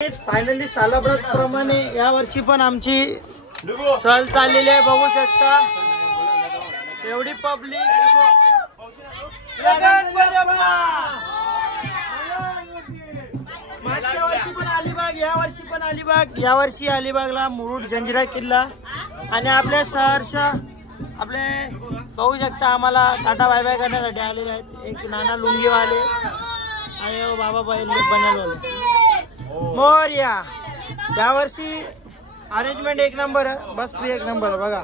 Finally सालाब्रात प्रमाणे या वर्षी पण आमची सहल चाललेली आहे, बघू शकता एवढी पब्लिक। मागच्या वर्षी पण अलिबाग, या वर्षी पण अलिबाग, या वर्षी अलिबागला मुरुड जंजिरा किल्ला आणि आपले सहर्ष आपले बघू शकता आम्हाला टाटा बाय बाय करण्यासाठी आलेले आहेत। एक नाना लुंगीवाले आणि बाबा बनवले मोरया। या वर्षी अरेंजमेंट एक नंबर आहे, बस भी एक नंबर आहे बघा।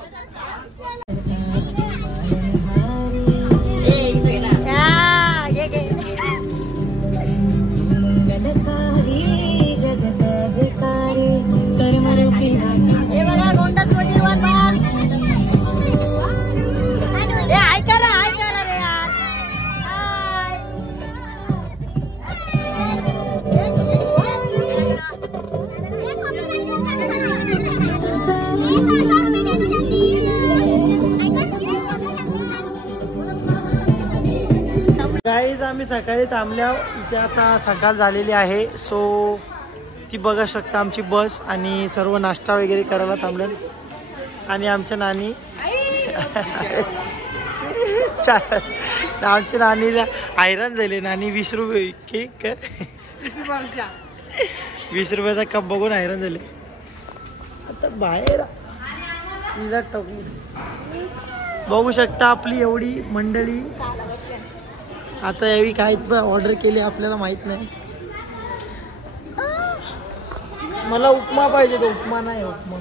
गाईज आम्ही सकाळी थांबल्या, इथे आता सकाळ झालेली आहे। सो ती बघा शकता आमची बस आणि सर्व नाश्ता वगैरे करायला थांबले आणि आमच्या नानी आमच्या नानीला हैराण झाले। नानी 20 रुपये केक 20 रुपयाचा कप बघून हैराण झाले। आता बाहेर टाकू बघू शकता आपली एवढी मंडळी। आता यावी काय ऑर्डर केली आपल्याला माहित नाही। मला उपमा पाहिजे, तो उपमा नाही, उपमा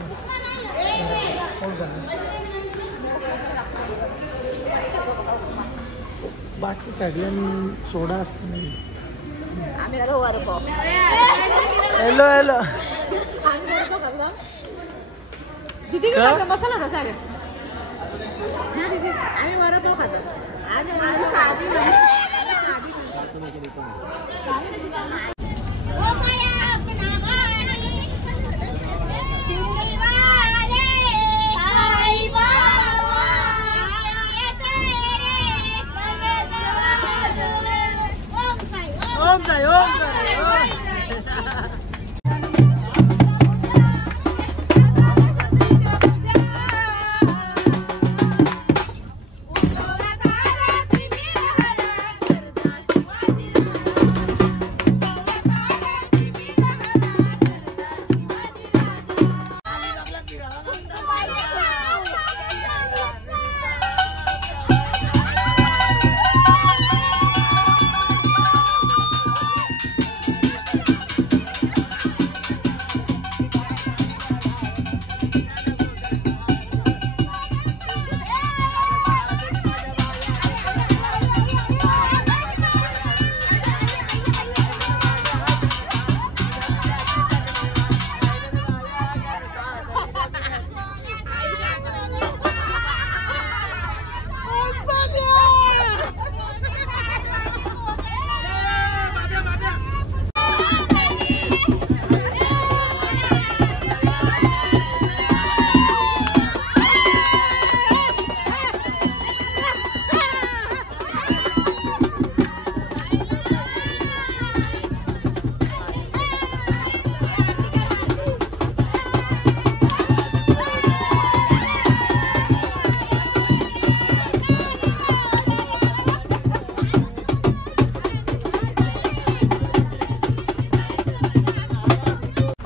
बाकी सगळ्यांनी सोडा असतो नाही। हॅलो हॅलो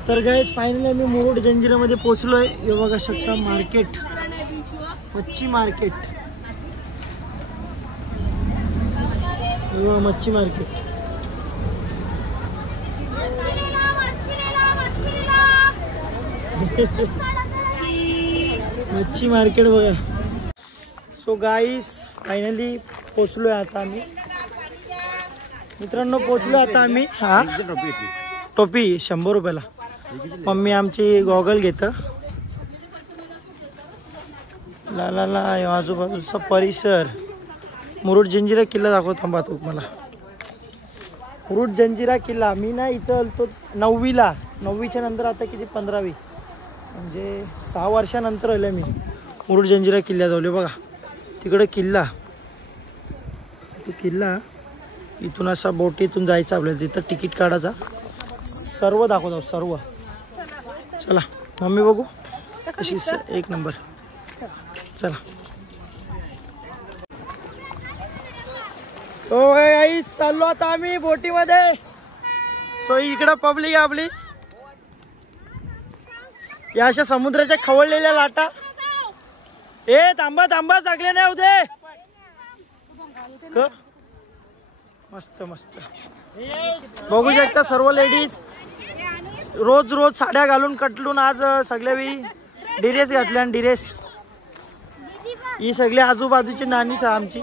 तर गाइस फायनली आम्ही मुरुड जंजिरामध्ये पोहोचलोय। हे बघा शकता मार्केट, मच्छी मार्केट, मच्छी मार्केट। मच्छी मार्केट बघा। सो गाइस फायनली पोहोचलोय आता आम्ही, मित्रांनो पोहोचलो आता आम्ही। हा टोपी 100 रुपयाला। मम्मी आमची गॉगल घेत। ला ला ला आजूबाजूचा परिसर। मुरुड जंजिरा किल्ला दाखवतो थांबा तो मला। मुरुड जंजिरा किल्ला मी ना इथं आलतो 9वीला, 9वीच्या नंतर आता किती 15वी, म्हणजे 6 वर्षानंतर आले मी मुरुड जंजिरा किल्ला जाऊले बघा। तिकडे किल्ला, तो किल्ला इथून असा बोटीतून जायचं आपल्याला, तिथं तिकीट काढायचा सर्व दाखवतो सर्व. चला मम्मी बघू कशी एक नंबर. चला तो आई चाललो आता आम्ही बोटीमध्ये. सो इकडं पब्लिक आहे आपली. या अशा समुद्राच्या खवळलेल्या लाटा. ए थांबा थांबा चांगले नाही होते. मस्त मस्त बघू शकता सर्व लेडीज रोज रोज साड्या घालून कटलून आज सगळ्या ड्रेस घातल्या. आणि ड्रेस ही सगळी आजूबाजूची नानीच आहे आमची.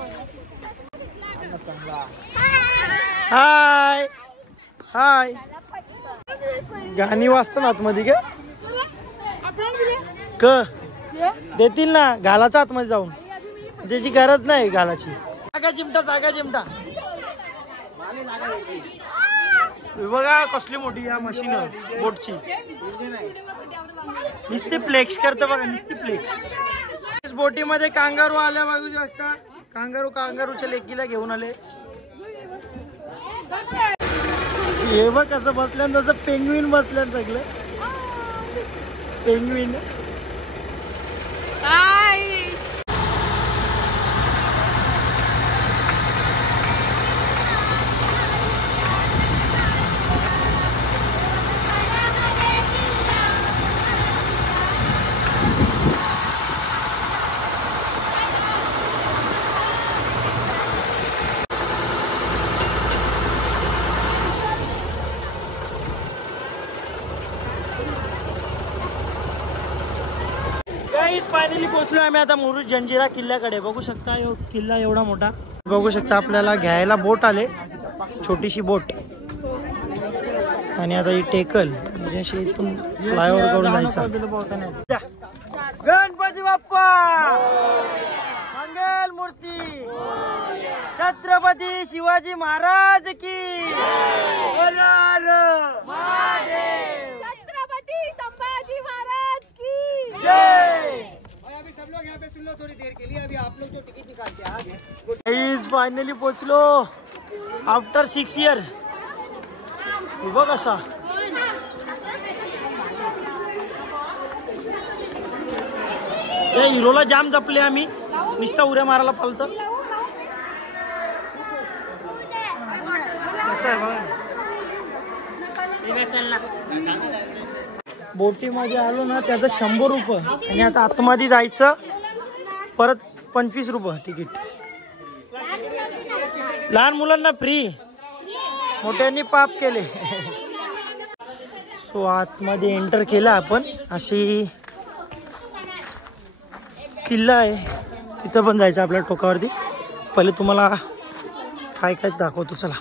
हाय हाय गाणी वाजतो ना आतमध्ये का देतील ना. घालाचा आतमध्ये जाऊन त्याची गरज नाही घालाची. जागा चिमटा जागा चिमटा. बघा कसली मोठी या मशीन बोटची. नुसती फ्लेक्स करते बघा नुसती फ्लेक्स. बोटीमध्ये कांगारू आल्या बघू शकता. कांगारूच्या लेकीला घेऊन आले. हे बघ कसं बसल्या तसं पेंग्विन बसल्या सगळं. पेंग्विन फायनली पोहोचलो आम्ही आता मुरुड जंजिरा किल्ल्याकडे. बघू शकता किल्ला एवढा मोठा. बघू शकता आपल्याला घ्यायला बोट आले. छोटीशी बोट. आणि आता ही टेकल म्हणजे अशी इथून फ्लायओव्हर करून जायचा. गणपती बाप्पा मंगल मूर्ती छत्रपती शिवाजी महाराज की. छत्रपती संभाजी महाराज की जय. अभी सब लोग यहाँ पे सुन लो थोड़ी देर के लिए. अभी आप लोग जो टिकट निकालते हैं. फाइनली पोहोचलो आफ्टर 6 years. बघ असा हिरोला जाम जपले आम्ही. नुसता उड्या मारायला पालत. बोटीमध्ये आलो ना त्याचं 100 रुपये. आणि आता आतमध्ये जायचं परत 25 रुपये तिकीट. लहान मुलांना फ्री. मोठ्यांनी पाप केले. सो आतमध्ये एंटर केला आपण. अशी किल्ला आहे तिथं पण जायचं आपल्या टोकावरती. पहिले तुम्हाला काय काय दाखवतो. चला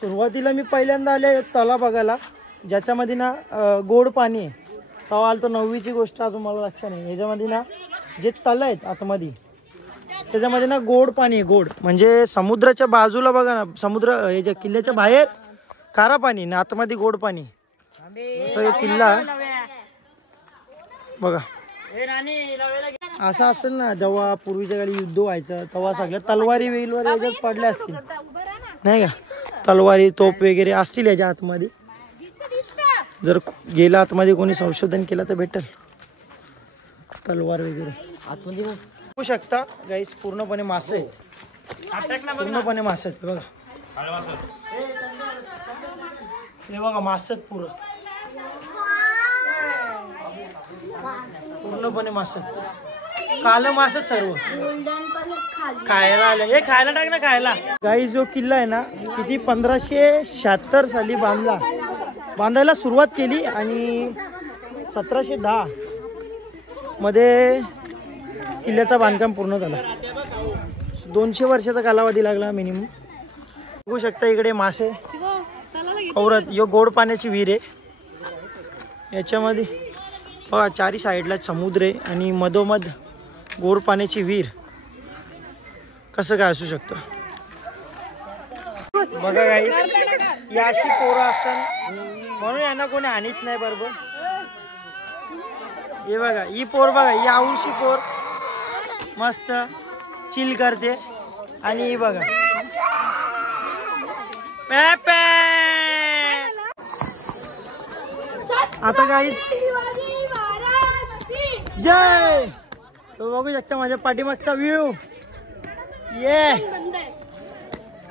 सुरुवातीला मी पहिल्यांदा आले तला बघायला ज्याच्यामध्ये ना गोड पाणी आहे. तेव्हा आलं तर 9वीची गोष्ट अजून मला लक्षात नाही. ह्याच्यामध्ये ना जे तलं आहेत आतमध्ये त्याच्यामध्ये ना गोड पाणी आहे. गोड म्हणजे समुद्राच्या बाजूला बघा ना समुद्र हे जे किल्ल्याच्या बाहेर खारा पाणी ना आतमध्ये गोड पाणी. असं किल्ला बघा. असं असेल ना जेव्हा पूर्वीच्या काळी युद्ध व्हायचं तेव्हा सगळ्या तलवारी वेलवारी याच्यात पडल्या असतील नाही का. तलवारी तोप वगैरे असतील याच्या आतमध्ये. जर गेला आतमध्ये कोणी संशोधन केलं तर भेटेल तलवार वगैरे. आतमध्ये बघू शकता गाईस पूर्णपणे मासे आहेत. पूर्णपणे मासे आहेत बघा. हे बघा मासे आहेत पूर्णपणे मासे आहेत. कालं मासे सर्व खायला आले. हे खायला टाक ना खायला. गाईस जो किल्ला आहे ना किती 1576 साली बांधायला सुरुवात केली आणि 1710 मध्ये किल्ल्याचा बांधकाम पूर्ण झाला. 200 वर्षाचा कालावधी लागला मिनिमम. बघू शकता इकडे मासे कवरत. यो गोड पाण्याची विहीर आहे. याच्यामध्ये बघा चारी साईडला समुद्र आहे आणि मधोमध गोड पाण्याची विहीर. कसं काय असू शकतं बघा गाईस. ही अशी पोरं असतात म्हणून यांना कोणी आणत नाही बरोबर. हे बघा ही पोर बघा. ही आवडशी पोर मस्त चिल करते. आणि ही बघा आता गाईस जय. तो बघू शकता माझ्या पाठीमागचा व्ह्यू. ये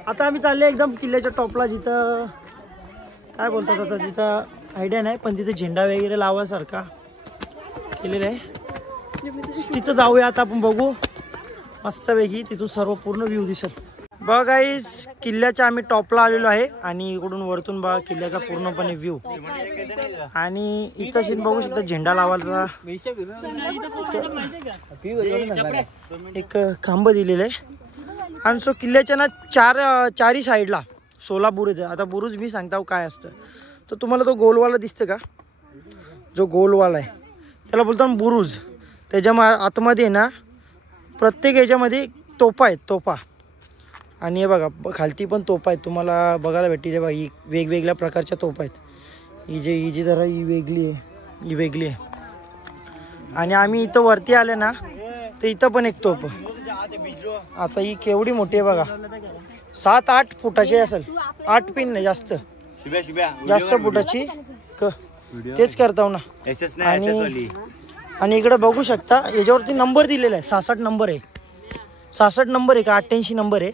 आता आम्ही चालले एकदम किल्ल्याच्या टॉपला, जिथं काय बोलतात आता तिथं आयडिया नाही, पण तिथे झेंडा वगैरे लावासारखा केलेला आहे. तिथं जाऊया आता आपण, बघू मस्तपैकी तिथून सर्व पूर्ण व्ह्यू दिसेल. बघा गाईस किल्ल्याच्या आम्ही टॉपला आलेलो आहे आणि इकडून वरतून बघा किल्ल्याचा पूर्णपणे व्ह्यू. आणि इथं बघू शकता झेंडा लावायचा एक खांब दिलेला आहे. आणि सो किल्ल्याच्या ना चारही साईडला 16 बुरुज आहे. आता बुरुज मी सांगता काय असतं, तर तुम्हाला तो गोलवाला दिसतं का, जो गोलवाला आहे त्याला बोलतो बुरुज. त्याच्या आतमध्ये ना प्रत्येक याच्यामध्ये तोफा आहेत, तोफा. आणि हे बघा खालती पण तोफा आहेत, तुम्हाला बघायला भेटतील. हे बघा ही वेगवेगळ्या प्रकारच्या तोफा आहेत. ही जी जरा ही वेगळी आहे, ही वेगळी आहे. आणि आम्ही इथं वरती आले ना तर इथं पण एक तोफ. आता ही केवढी मोठी आहे बघा, 7-8 फुटाची असेल, 8 पिन नाही जास्त फुटाची. तेच करताव ना. आणि इकडे बघू शकता याच्यावरती नंबर दिलेला आहे, 66 नंबर आहे. 66 नंबर आहे का 88 नंबर आहे?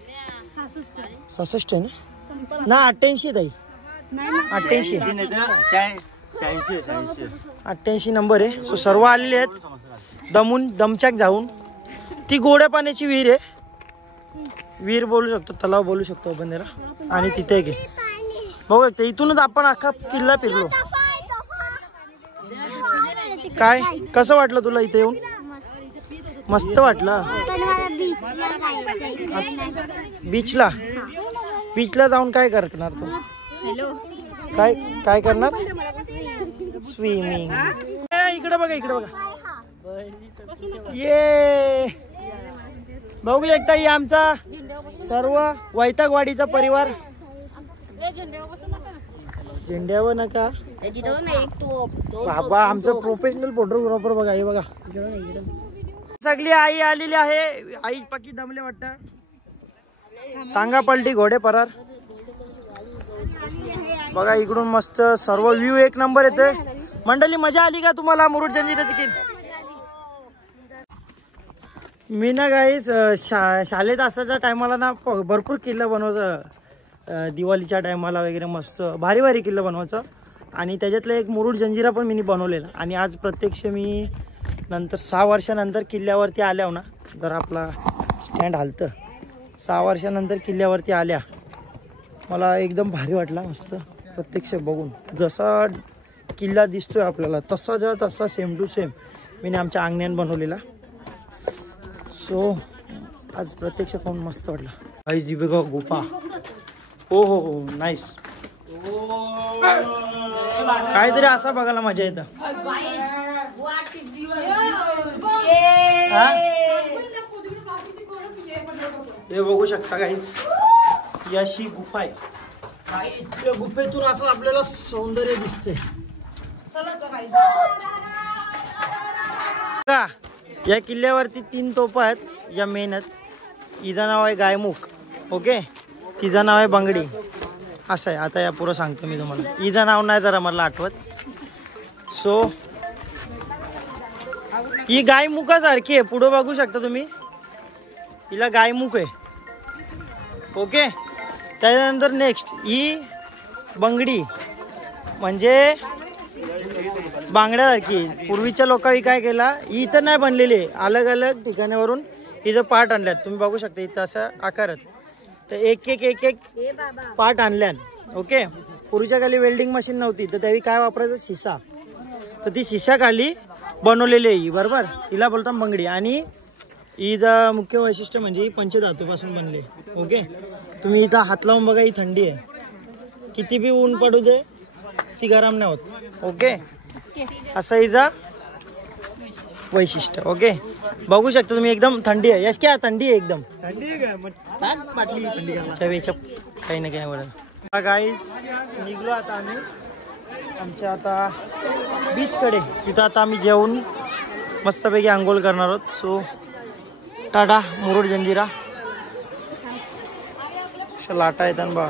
66 आहे ना 88 ताई, 88 नंबर आहे. सो सर्व आलेले आहेत दमचाक जाऊन. ती गोड्या पाण्याची विहीर आहे, विहीर बोलू शकतो, तलाव बोलू शकतो आपण त्याला. आणि तिथे एक बघू शकतो, इथूनच आपण अख्खा किल्ला फिरलो. काय कसं वाटलं तुला इथे येऊन? मस्त वाटलं. बीचला जाऊन काय करणार तू? काय करणार? स्विमिंग. इकडे बघा, इकडे बघा. ये बघू शकता, ही आमचा सर्व वैतागवाडीचा परिवार. झेंड्यावर नका बाबा, आमचं प्रोफेशनल फोटोग्राफर बघा. हे बघा सगळी आई आलेली आहे. आई पक्की दमले वाटतं. टांगा पलटी घोडे परार. बघा इकडून मस्त सर्व व्ह्यू एक नंबर येते. मंडळी मजा आली का तुम्हाला मुरुड जंजिरा देखील? मी ना गाईस शाळेत असल्याच्या टायमाला ना भरपूर किल्ला बनवायचं. दिवाळीच्या टायमाला वगैरे मस्त भारी भारी किल्ला बनवायचं. आणि त्याच्यातलं एक मुरुड जंजिरा पण मी बनवलेला. आणि आज प्रत्यक्ष मी नंतर 6 वर्षानंतर किल्ल्यावरती आल्यावर ना, जर आपला स्टँड हालतं, 6 वर्षानंतर किल्ल्यावरती आल्या, मला एकदम भारी वाटला मस्त प्रत्यक्ष बघून. जसा किल्ला दिसतोय आपल्याला तसा सेम टू सेम मी आमच्या अंगण्यात बनवलेला. सो आज प्रत्यक्ष पाहून मस्त वाटलं. आई जी बघा गुफा. हो नाईस. काहीतरी असा बघायला मजा येतं. हे बघू शकता गाईस, ही अशी गुफा आहे. इतक्या गुफेतून असं आपल्याला सौंदर्य दिसतंय. का या किल्ल्यावरती 3 तोफा आहेत, या मेन आहेत. हिचं नाव आहे गायमुख, ओके. तिचं नाव आहे बंगडी, असं आहे. आता या पुरं सांगतो मी तुम्हाला. हिचं नाव नाही जरा मला आठवत. सो ही गायमुखासारखी आहे, पुढं बघू शकता तुम्ही, हिला गायमुख आहे, ओके. त्याच्यानंतर नेक्स्ट ही बंगडी, म्हणजे बांगड्यासारखी. पूर्वीच्या लोकांनी काय केला, ही इथं नाही बनलेली आहे, अलग अलग ठिकाणावरून इथं पार्ट आणल्यात. तुम्ही बघू शकता इथं असं आकारात. तर एक पार्ट आणल्यात, ओके. पूर्वीच्या खाली वेल्डिंग मशीन नव्हती, तर त्यावेळी काय वापरायचं, शिसा. तर ती शिशाखाली बनवलेली आहे ही, बरोबर. हिला बोलतात बंगडी. आणि हिचं मुख्य वैशिष्ट्य म्हणजे ही पंचधातूपासून बनली, ओके. तुम्ही इथं हात लावून बघा, ही थंडी आहे, किती बी ऊन पडू दे ती गरम नाही होत, ओके. असं हिचं वैशिष्ट्य, ओके. बघू शकता तुम्ही, एकदम थंडी आहे. यश क्या थंडी आहे, एकदम थंडी काही ना काही बरं. गाईस निघलो आता आम्ही आमच्या आता बीचकडे. तिथं आता आम्ही जेवून मस्तपैकी आंघोळ करणार आहोत. सो टाटा मुरुड जंजिरा. लाटा येतात बा,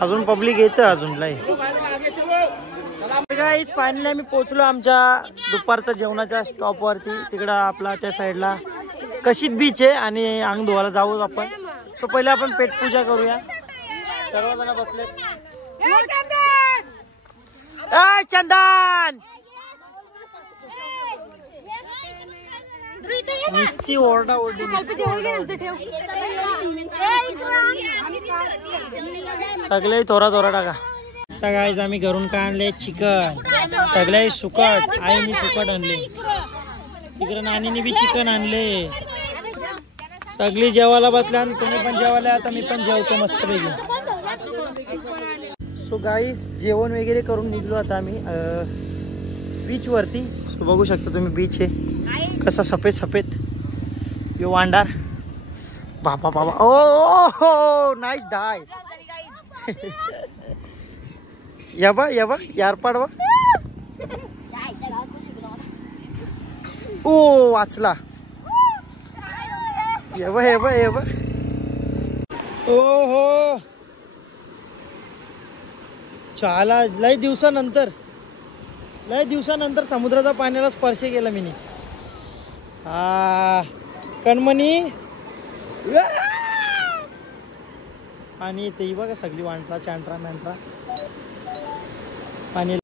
अजून पब्लिक येतं अजून लाई. गाईस फायनली आम्ही पोहोचलो आमच्या दुपारच्या जेवणाच्या स्टॉपवरती. तिकडं आपला त्या साईडला कशीत बीच आहे आणि अंग धुवायला जाऊ आपण. सो पहिले आपण पेटपूजा करूया. सर्वजण बसले. चंदन नुसती ओरडा ओरडी. सगळे थोडा थोडा टाका. आता गाईज आम्ही घरून काय आणले? चिकन. सगळे सुकट. आईने सुकट आणले. तिकडे नानीने बी चिकन आणले. सगळी जेवायला बसल्या. तुम्ही पण जेवायला. आता मी पण जेवतो मस्तपैकी. सो गाईज जेवण वगैरे करून निघलो आता आम्ही बीच वरती. सो बघू शकता तुम्ही बीच आहे कसा सफेद सफेद. यो वांडार बाबा बाबा. ओ नाईस डाय. या बा यार पाडवा. ओ वाचला. ये बा. ओ हो चाला. लय दिवसानंतर समुद्राचा पाण्याला स्पर्श केला मी. कणमणी आणि ते बघा सगळी वांटरा चांटरा मँट्रा पाणी.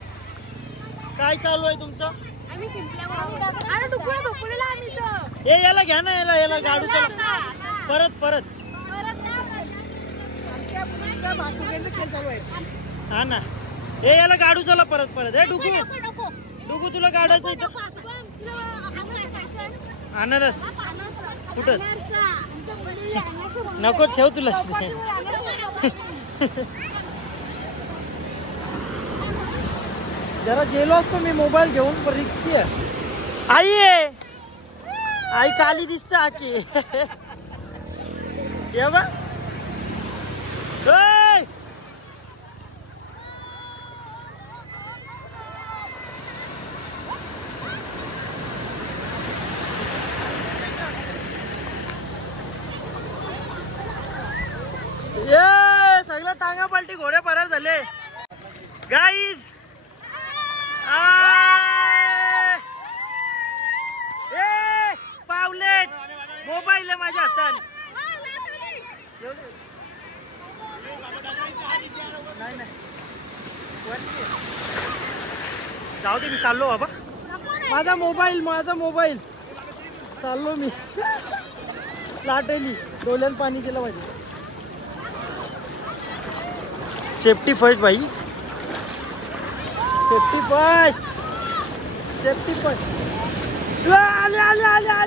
काय चालू आहे तुमचं? हे याला घ्या ना. याला गाडू चला. परत हा ना. हे याला गाडू चला परत. हे डुकू तुला गाडायचं इथं. अनारस कुठं नको ठेव तुला. जरा गेलो असतो मी मोबाईल घेऊन पण रिस्की आहे. आई काली दिसते आकी. ये बा. सगळं टांगा पालटी घोडे फरार झाले गाईज. पावलेट मोबाईल आहे माझ्या हातात. नाही जाऊ दे. मी चाललो बाबा. माझा मोबाईल चाललो मी. लाटेली डोल्यान पाणी केलं पाहिजे. सेफ्टी फर्स्ट भाई. Safety first.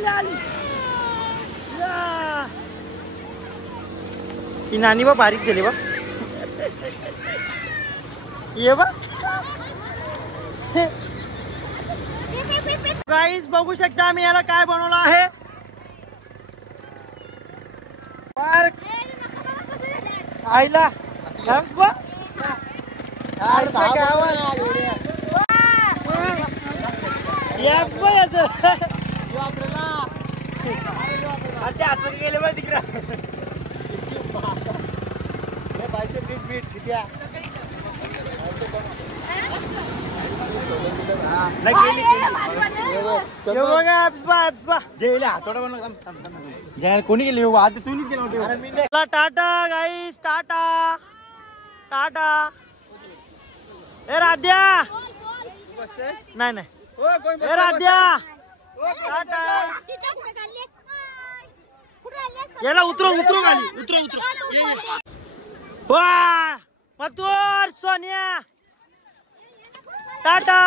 आली. ही नानी बा बारीक गेली बा. ये बा. गाईज बघू शकता आम्ही याला काय बनवलं आहे. पार्क आईला गेले बा तिकडे. कोणी गेली आता तुम्ही. टाटा गाईस. टाटा. ए राध्या नाही. ए राध्या टाटा. याला उतरो खाली. उतरो. वा Mathur Sonia Tata.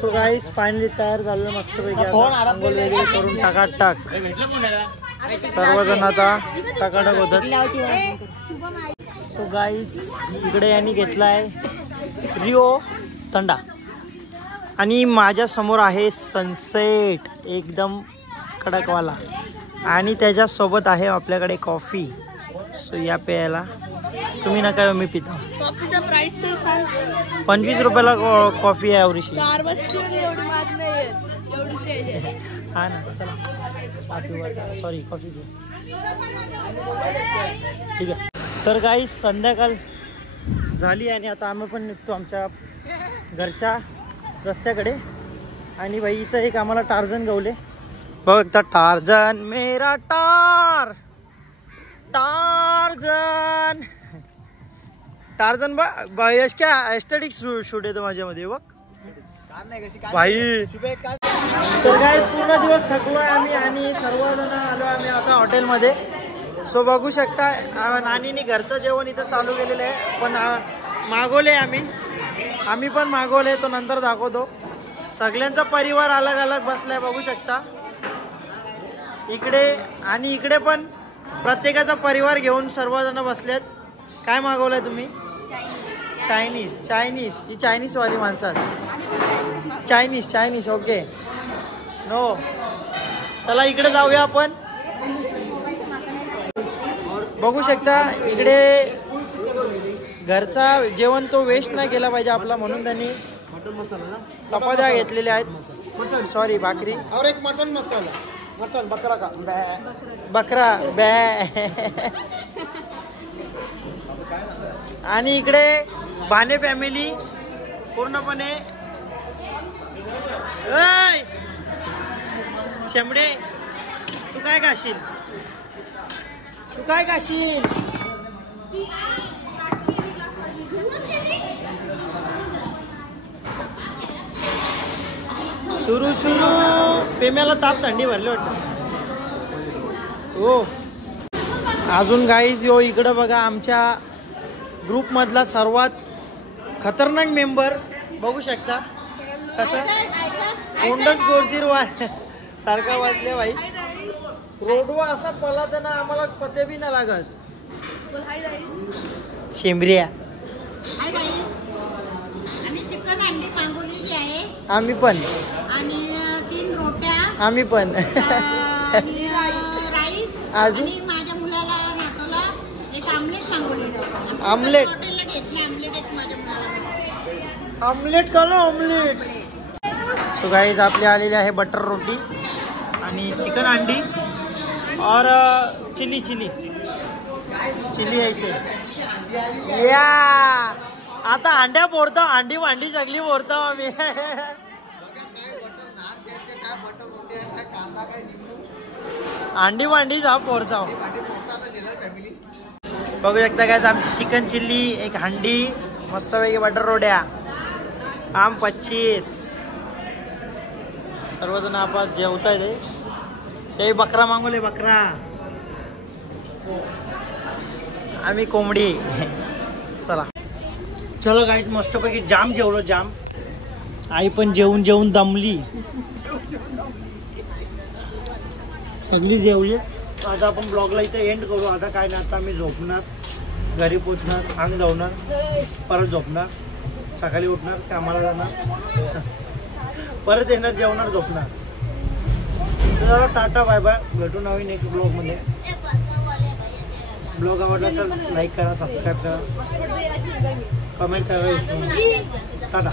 So guys finally तयार झालं मस्तपैकी. अंघोळ वगैरे करून टाकाटाक सर्वजण आता टाकाटाक होतात. सो गाईस इकडे यांनी घेतलाय रिओ थंडा आणि माझ्या समोर आहे सनसेट एकदम कडकवाला आणि त्याच्यासोबत आहे आपल्याकडे कॉफी. सो या प्यायला तुम्ही नका मी पितो. कॉफीचा प्राइस तर सांग. 25 रुपयाला कॉफी आहे एवढीशी. हा ना. चला चहा पिऊ. सॉरी कॉफी पिऊ. ठीक आहे. तर गाईस संध्याकाळ झाली आणि आता आम्ही पण निघतो आमच्या घरच्या रस्त्याकडे. आणि भाई इथं एक आम्हाला टार्झन गावले बघ. टार्झन मेरा टार्झन टार्झन यश क्या एस्थेटिक शूट येतो माझ्यामध्ये बघ भाई. तर काय पूर्ण दिवस थकलोय आम्ही आणि सर्वजण आलो आम्ही आता हॉटेलमध्ये. सो बघू शकता नानीने घरचं जेवण इथं चालू केलेलं आहे. पण मागवले आम्ही पण मागवले, तो नंतर दाखवतो. सगळ्यांचा परिवार अलग अलग बसलाय बघू शकता इकडे. आणि इकडे पण प्रत्येकाचा परिवार घेऊन सर्वजण बसलेत. काय मागवलंय तुम्ही? चायनीज ही चायनीजवाली माणसात. Chinese okay no. चला इकडे जाऊया आपण. बघू शकता इकडे घरचा जेवण तो वेस्ट नाही केला पाहिजे आपला, म्हणून त्यांनी चपात्या घेतलेल्या आहेत. सॉरी भाकरी और एक मटन मसाला. मटन बकरा का बकरा बॅ. आणि इकडे बाने फॅमिली पूर्णपणे. शेंबडे तू काय खाशील? सुरू पेम्याला ताप थंडी भरली वाटतं. हो अजून गाईज यो इकडं बघा आमच्या ग्रुपमधला सर्वात खतरनाक मेंबर बघू शकता कसं कोंडच गोरजीर सारखा वाजले भाई. रोडवा असा पळत ना आम्हाला पते बी नाही लागत. शेंबऱ्या आम्ही पण आम्ही पण अजून आमलेट का ना ऑमलेट. सो गाईज आपली आलेली आहे बटर रोटी आणि चिकन अंडी और चिली यायचे. या आता अंड्या फोडतो, अंडी भांडी सगळी फोडतो आम्ही. अंडी भांडी जा फोडतो. बघू शकता काय आमची चिकन चिल्ली, एक हंडी, मस्तपैकी बटर रोट्या, आम 25. सर्वजण आपण जेवताय ते बकरा मागवले. बकरा आम्ही कोंबडी. चलो गाईत मस्तपैकी जाम जेवलो जाम. आई पण जेवून दमली. सगळी जेवली. आता आपण ब्लॉगला इथे एंड करू. आता काय नाही, आता आम्ही झोपणार, घरी पोचणार, अंग धावणार, परत झोपणार, सकाळी उठणार, कामाला जाणार, परत येणार, जेवणार, झोपणार. तर टाटा बाय बाय. भेटू नवीन नेक्स्ट ब्लॉगमध्ये. ब्लॉग आवडला तर लाईक करा, सबस्क्राईब करा, कमेंट करा. टाटा.